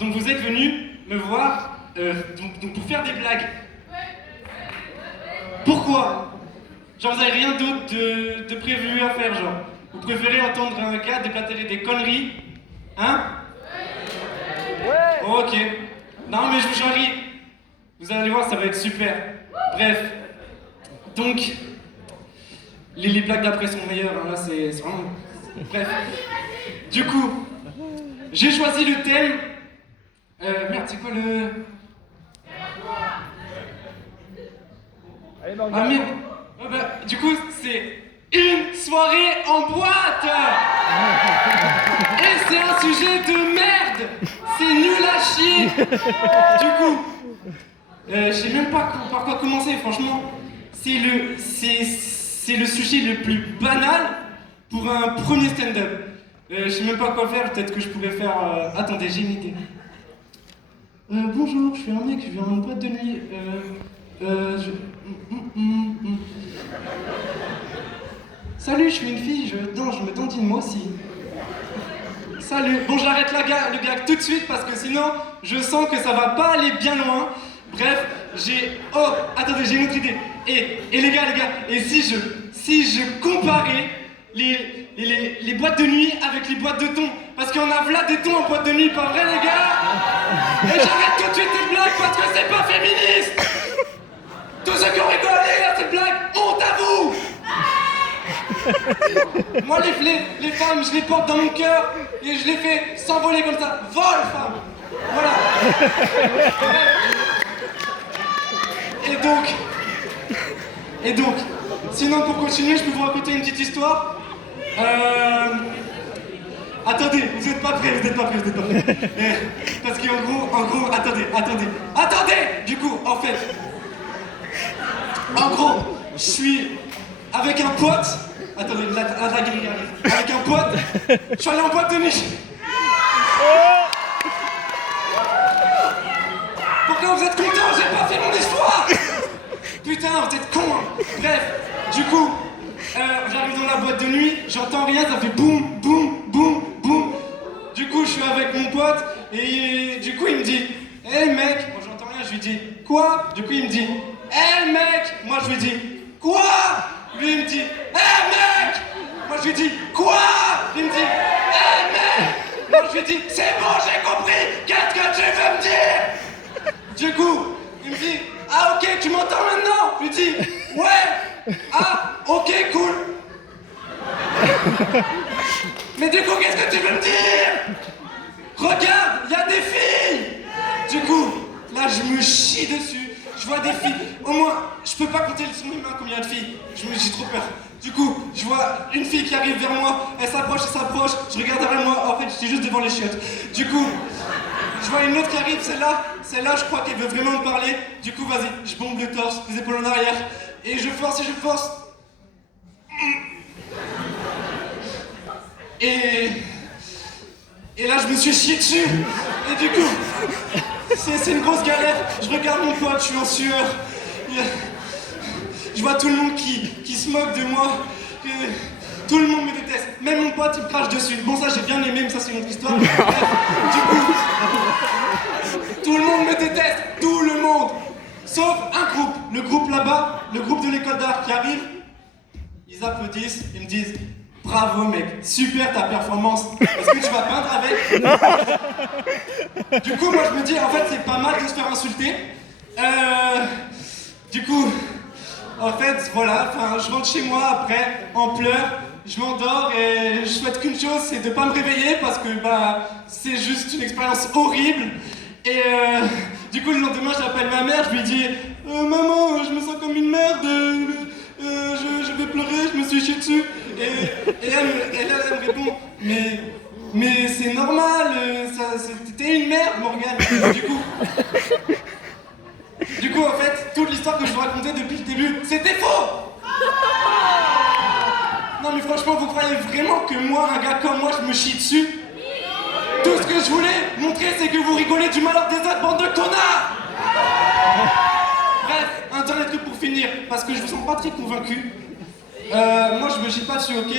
Donc vous êtes venus me voir donc pour faire des blagues. Pourquoi? Genre vous avez rien d'autre de prévu à faire, genre. Vous préférez entendre un gars déblatérer des conneries? Hein? Ouais. Ok. Non mais je vous charrie. Vous allez voir, ça va être super. Bref. Donc, les blagues d'après sont meilleures, hein, là c'est vraiment... Bref. Du coup, j'ai choisi le thème... merde, c'est quoi le... Ah merde. Oh, bah, du coup, c'est une soirée en boîte. Et c'est un sujet de merde. C'est nul à chier. Du coup, je sais même pas par quoi commencer, franchement. C'est le sujet le plus banal pour un premier stand-up. Je sais même pas quoi faire, peut-être que je pourrais faire... Attendez, j'ai une idée. Bonjour, je suis un mec, je viens en boîte de nuit. Salut, je suis une fille, je me dandine moi aussi. Salut. Bon, j'arrête le gag tout de suite parce que sinon, je sens que ça va pas aller bien loin. Bref, oh, attendez, j'ai une autre idée. Et les gars, et si je comparais les boîtes de nuit avec les boîtes de thon? Parce qu'il y en a v'là des thons en boîte de nuit, pas vrai, les gars? Et j'arrête tout de suite cette blague parce que c'est pas féministe! Tous ceux qui ont rigolé à cette blague, honte à vous! Moi, les femmes, je les porte dans mon cœur et je les fais s'envoler comme ça. Vol, femme! Voilà. Et donc, sinon pour continuer, je peux vous raconter une petite histoire. Attendez, vous êtes pas prêts. Parce qu'en gros, attendez. Du coup, en fait, je suis avec un pote. Attendez, la grille arrive. Avec un pote, je suis allé en boîte de nuit. Pourquoi vous êtes contents? J'ai pas fait mon histoire. Putain, vous êtes cons, hein. Bref, du coup, j'arrive dans la boîte de nuit, j'entends rien, ça fait boum, boum, boum, boum. Du coup, je suis avec mon pote, et du coup, il me dit, hey mec, moi j'entends rien, je lui dis, quoi? Du coup, il me dit, hey mec, moi je lui dis, quoi? Lui, il me dit, hey mec! Moi je lui dis, quoi? Il me dit, hey mec! Moi je lui dis, c'est bon, j'ai compris, qu'est-ce que tu veux me dire? Du coup, il me dit, ah ok, tu m'entends maintenant? Je lui dis, ouais! Ah, ok, cool! Mais du coup, qu'est-ce que tu veux me dire? Regarde, il y a des filles! Du coup, là, je me chie dessus. Je vois des filles. Au moins, je peux pas compter sur mes mains combien de filles. J'ai trop peur. Du coup, je vois une fille qui arrive vers moi. Elle s'approche. Je regarde derrière moi. En fait, j'étais juste devant les chiottes. Du coup, je vois une autre qui arrive. Celle-là, je crois qu'elle veut vraiment me parler. Du coup, vas-y, je bombe le torse, les épaules en arrière. Et je force. Et là, je me suis chié dessus. Et du coup, c'est une grosse galère. Je regarde mon pote, je suis en sueur. Je vois tout le monde qui se moque de moi. Tout le monde me déteste. Même mon pote, il me crache dessus. Bon, ça, j'ai bien aimé, mais ça, c'est une autre histoire. Du coup, tout le monde me déteste. Tout le monde. Sauf un groupe. Le groupe là-bas, le groupe de l'école d'art qui arrive. Ils applaudissent, ils me disent, bravo mec, super ta performance. Est-ce que tu vas peindre avec? Du coup, moi je me dis, en fait, c'est pas mal de se faire insulter. Du coup, en fait, voilà, je rentre chez moi après, en pleurs, je m'endors et je souhaite qu'une chose, c'est de pas me réveiller parce que c'est juste une expérience horrible. Et du coup, le lendemain, j'appelle ma mère, je lui dis, maman, je me sens comme une merde. Je vais pleurer, je me suis chié dessus. Et elle me répond, mais c'est normal, t'es une merde, Morgane. Du coup, en fait, toute l'histoire que je vous racontais depuis le début, c'était faux. Non mais franchement, vous croyez vraiment que moi, un gars comme moi, je me chie dessus? Tout ce que je voulais montrer, c'est que vous rigolez du malheur des autres, bande de connards. Bref, un dernier truc pour finir, parce que je vous sens pas très convaincu. Moi je me chie pas dessus, ok?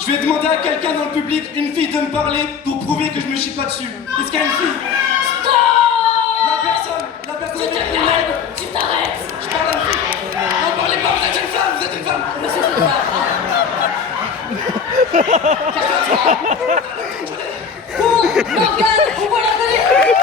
Je vais demander à quelqu'un dans le public, une fille, de me parler pour prouver que je me chie pas dessus. Est-ce qu'il y a une fille? Pour Morgane, on voit la télé.